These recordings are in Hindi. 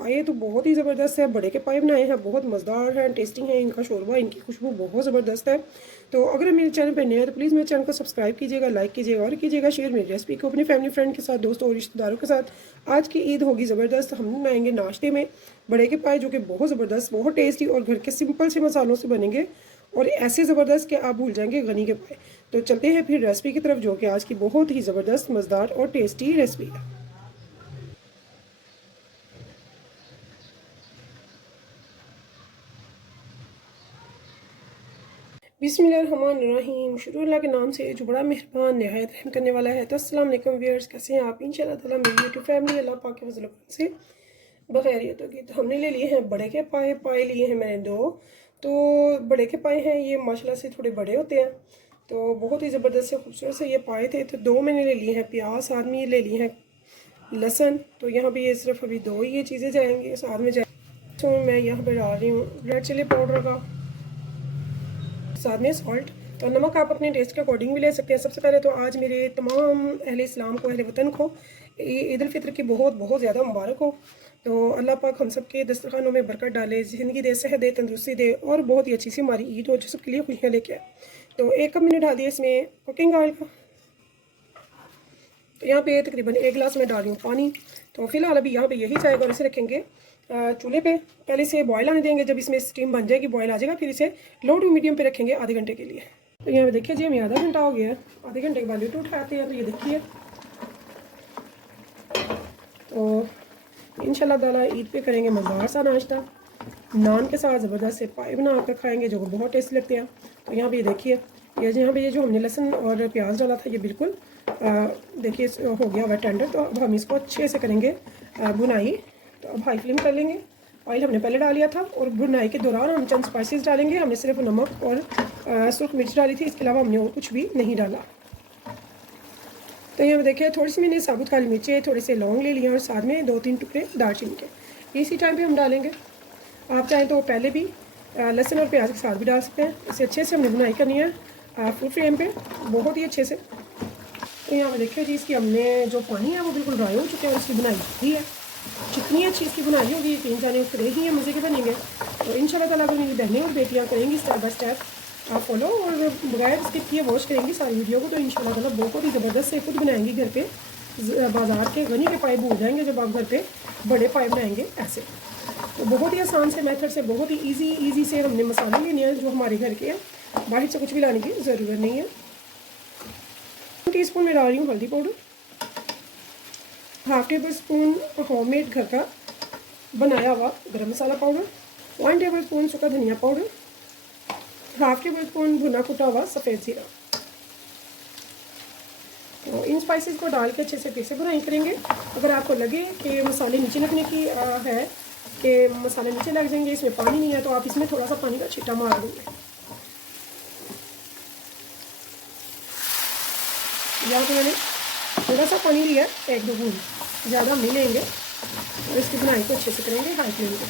पाए तो बहुत ही ज़बरदस्त है। बड़े के पाए बनाए हैं, बहुत मज़ेदार हैं, टेस्टी हैं। इनका शोरबा, इनकी खुशबू बहुत ज़बरदस्त है। तो अगर मेरे चैनल पर नए हैं तो प्लीज़ मेरे चैनल को सब्सक्राइब कीजिएगा, लाइक कीजिएगा और कीजिएगा शेयर मेरी रेसिपी को अपनी फैमिली फ्रेंड के साथ, दोस्तों और रिश्तेदारों के साथ। आज की ईद होगी ज़बरदस्त। हम बनाएंगे नाश्ते में बड़े के पाए, जो कि बहुत ज़बरदस्त, बहुत टेस्टी और घर के सिंपल से मसालों से बनेंगे और ऐसे ज़बरदस्त कि आप भूल जाएंगे गनी के पाए। तो चलते हैं फिर रेसिपी की तरफ, जो कि आज की बहुत ही ज़बरदस्त, मज़ेदार और टेस्टी रेसिपी है। बिस्मिल्लाहिर्रहमानिर्रहीम। शुरू अल्लाह के नाम से जो बड़ा मेहरबान नहायत रहम करने वाला है। तो अस्सलाम वालेकुम व्यूअर्स, कैसे हैं आप? इंशाल्लाह ताला मेरी यूट्यूब फैमिली अल्लाह पाक के फजल से बखैरियत होगी। तो हमने ले लिए हैं बड़े के पाए। पाए लिए हैं मैंने 2। तो बड़े के पाए हैं, ये माशाल्लाह से थोड़े बड़े होते हैं, तो बहुत ही ज़बरदस्त से खूबसूरत से ये पाए थे। तो 2 मैंने ले लिए हैं प्याज, साथ में ये ले लिए हैं लहसुन। तो यहाँ पे ये सिर्फ अभी 2 ही ये चीज़ें जाएंगी, साथ में जाए। तो मैं यहाँ पर डाल रही हूँ रेड चिली पाउडर का, साथ में सॉल्ट। तो नमक आप अपने टेस्ट के अकॉर्डिंग भी ले सकते हैं। सबसे पहले तो आज मेरे तमाम अहले इस्लाम को, अहले वतन को ईद उल फित्र की बहुत बहुत ज़्यादा मुबारक हो। तो अल्लाह पाक हम सब के दस्तरखानों में बरकत डाले, ज़िंदगी दे, सेहत दे, तंदुरुस्ती दे और बहुत ही अच्छी सी हमारी ईद हो, जो सबके लिए खुशियाँ लेके आए। तो 1 कप मैंने डाल दिया इसमें कुकिंग ऑयल का। तो यहाँ पे तकरीबन 1 गिलास में डाल रही हूँ पानी। तो फिलहाल अभी यहाँ पे यही जाएगा और इसे रखेंगे चूल्हे पे। पहले इसे बॉयल आने देंगे, जब इसमें स्टीम बन जाएगी, बॉयल आ जाएगा, फिर इसे लो टू मीडियम पे रखेंगे आधे घंटे के लिए। तो यहाँ पे देखिए जी, हमें आधा घंटा हो गया है। आधे घंटे के बाद यूट्यूब उठाते हैं, तो ये देखिए। तो इंशाल्लाह ताला ईद पे करेंगे मज़ेदार सा नाश्ता, नान के साथ ज़बरदस्त से पाए बना कर खाएंगे, जो बहुत टेस्ट लगते हैं। तो यहाँ पे ये देखिए, ये यहाँ पे ये जो हमने लहसुन और प्याज डाला था, ये बिल्कुल देखिए हो गया हुआ टेंडर। तो अब हम इसको अच्छे से करेंगे बुनाई। तो अब हाई फ्लेम कर लेंगे। ऑयल हमने पहले डाल लिया था और बुनाई के दौरान हम चंद स्पाइसेस डालेंगे। हमने सिर्फ नमक और सुर्ख मिर्च डाली थी, इसके अलावा हमने और कुछ भी नहीं डाला। तो यहाँ पे देखिए, थोड़ी सी मैंने साबुत काली मिर्चें, थोड़े से लौंग ले लिए और साथ में 2-3 टुकड़े दालचीनी के। इसी टाइम पे हम डालेंगे। आप चाहें तो पहले भी लहसुन और प्याज के साथ भी डाल सकते हैं। इसे अच्छे से हमने बुनाई करनी है फुल फ्लेम पे, बहुत ही अच्छे से। तो यहाँ पे देखिए जी, इसकी हमने जो पानी है वो बिल्कुल ड्राई हो चुका है और इसकी बुनाई भी है। जितनी अच्छी इसकी बुनाई होगी, 3 जाने उतने ही है मज़े के बनेंगे। तो इंशाल्लाह ताला अगर मेरी बहनें और बेटियाँ करेंगी स्टेप बाय स्टेप आप फॉलो और बगैर स्किप किए वॉच करेंगी सारी वीडियो को, तो इंशाल्लाह ताला बहुत ही ज़बरदस्त से खुद बनाएंगी घर पे। बाज़ार के गनी के पाए भूल जाएंगे जब आप घर पे बड़े पाए बनाएंगे ऐसे। तो बहुत ही आसान से मेथड से, बहुत ही ईजी से हमने मसाले लेने हैं जो हमारे घर के हैं, बाहर से कुछ भी लाने की ज़रूरत नहीं है। 1 टीस्पून में डाल रही हूँ हल्दी पाउडर, 1/2 टेबल स्पून होममेड घर का बनाया हुआ गरम मसाला पाउडर, 1 टेबल स्पून सूखा धनिया पाउडर, 1/2 टेबल स्पून भुना कुटा हुआ सफ़ेद ज़ीरा। तो इन स्पाइसेस को डाल के अच्छे से फिर से बुनाई करेंगे। अगर आपको लगे कि मसाले नीचे लगने की है कि मसाले नीचे लग जाएंगे, इसमें पानी नहीं है, तो आप इसमें थोड़ा सा पानी का छींटा मार देंगे। यहाँ पे मैंने थोड़ा सा पानी लिया, 1-2 बूंद, ज़्यादा हम नहीं लेंगे। और इसकी बुनाई को अच्छे से करेंगे हाई फ्लेम पे।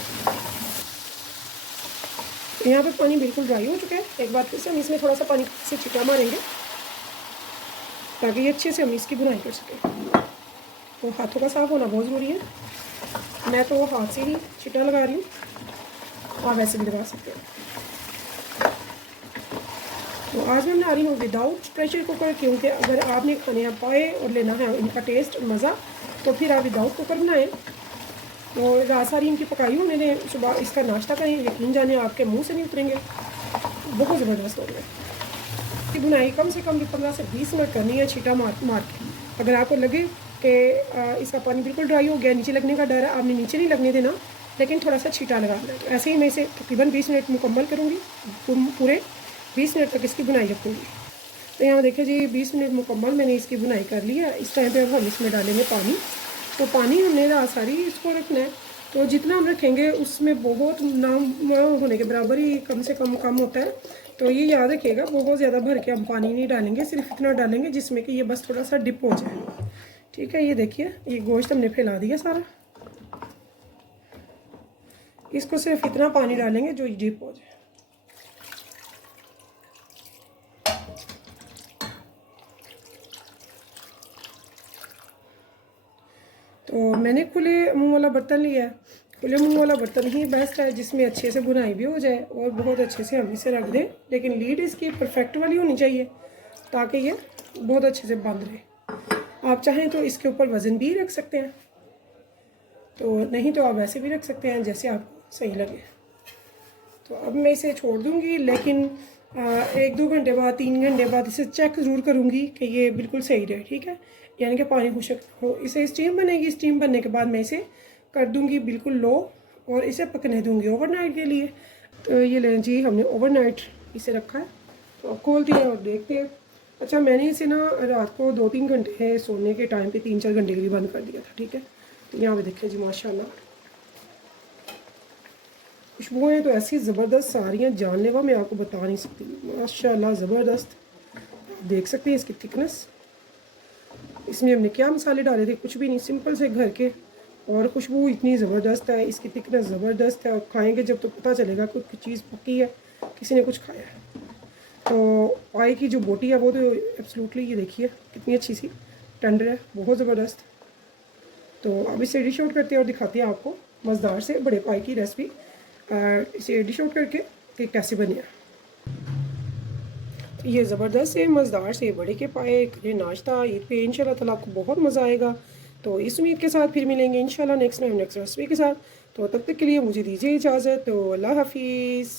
तो यहाँ पे पानी बिल्कुल ड्राई हो चुका है। एक बार फिर से हम इसमें थोड़ा सा पानी से छींटा मारेंगे ताकि अच्छे से हम इसकी बुनाई कर सकें। तो हाथों का साफ होना बहुत ज़रूरी है। मैं तो हाथ से ही छींटा लगा रही हूँ, आप वैसे भी लगा सकते हैं। तो आज मैं बना रही हूँ विदाउट प्रेशर कुकर, क्योंकि अगर आपने खाने पाए और लेना है इनका टेस्ट और मज़ा, तो फिर आप विदाउट कुकर बनाएं। तो रात सारी इनकी पकाई हूँ मैंने, सुबह इसका नाश्ता करें, यकीन जाने आपके मुंह से नहीं उतरेंगे, बहुत ज़बरदस्त हो गया। इसकी बुनाई कम से कम भी 15 से 20 मिनट करनी है छींटा मार के। अगर आपको लगे कि इसका पानी बिल्कुल ड्राई हो गया, नीचे लगने का डर है, आपने नीचे नहीं लगने देना, लेकिन थोड़ा सा छींटा लगा देना। तो ऐसे ही मैं इसे तकरीबन 20 मिनट मुकम्मल करूँगी, पूरे 20 मिनट तक इसकी बुनाई रखूँगी। तो यहाँ देखिए जी, 20 मिनट मुकम्मल मैंने इसकी बुनाई कर ली है। इस टाइम पे अब हम इसमें डालेंगे पानी। तो पानी हमने रात सारी इसको रखना है, तो जितना हम रखेंगे उसमें बहुत ना होने के बराबर ही कम से कम होता है। तो ये याद रखिएगा, बहुत ज़्यादा भर के हम पानी नहीं डालेंगे, सिर्फ इतना डालेंगे जिसमें कि ये बस थोड़ा सा डिप हो जाए। ठीक है, ये देखिए, ये गोश्त हमने फैला दिया सारा। इसको सिर्फ इतना पानी डालेंगे जो डिप हो जाए। तो मैंने खुले मुंह वाला बर्तन लिया है। खुले मुंह वाला बर्तन ही बेस्ट है, जिसमें अच्छे से बुनाई भी हो जाए और बहुत अच्छे से हम इसे रख दें। लेकिन लीड इसकी परफेक्ट वाली होनी चाहिए ताकि ये बहुत अच्छे से बंद रहे। आप चाहें तो इसके ऊपर वज़न भी रख सकते हैं, तो नहीं तो आप वैसे भी रख सकते हैं जैसे आपको सही लगे। तो अब मैं इसे छोड़ दूँगी, लेकिन 1-2 घंटे बाद, 3 घंटे बाद इसे चेक ज़रूर करूँगी कि ये बिल्कुल सही रहे, ठीक है। यानी कि पानी खुशक हो, इसे स्टीम बनेगी। स्टीम बनने के बाद मैं इसे कर दूँगी बिल्कुल लो और इसे पकने दूँगी ओवरनाइट के लिए। तो ये लें जी, हमने ओवरनाइट इसे रखा है। तो अब खोलते हैं और देखते हैं। अच्छा, मैंने इसे ना रात को 2-3 घंटे सोने के टाइम पे 3-4 घंटे के लिए बंद कर दिया था, ठीक है। तो यहाँ पे देखें जी, माशाल्लाह खुशबुएँ तो ऐसी ज़बरदस्त आ रही हैं, जानलेवा, मैं आपको बता नहीं सकती। माशाल्लाह ज़बरदस्त। देख सकते हैं इसकी थिकनेस। इसमें हमने क्या मसाले डाले थे, कुछ भी नहीं, सिंपल से घर के, और खुशबू इतनी ज़बरदस्त है, इसकी थिकनेस ज़बरदस्त है। और खाएंगे जब तो पता चलेगा कोई चीज़ पकी है, किसी ने कुछ खाया है। तो पाई की जो बोटी है वो तो एब्सोल्युटली, ये देखिए कितनी अच्छी सी टेंडर है, बहुत ज़बरदस्त। तो अब इसे डिश आउट करते हैं और दिखाते हैं आपको मज़ेदार से बड़े पाई की रेसिपी, इसे डिश आउट करके कि कैसे बने। ये ज़बरदस्त से मज़ेदार से बड़े के पाए करें नाश्ता ईद पे, इंशाल्लाह ताला आपको बहुत मज़ा आएगा। तो इस उम्मीद के साथ फिर मिलेंगे इंशाल्लाह नेक्स्ट टाइम नेक्स्ट रेसिपी के साथ। तो तब तक के लिए मुझे दीजिए इजाज़त। तो अल्लाह हाफिज़।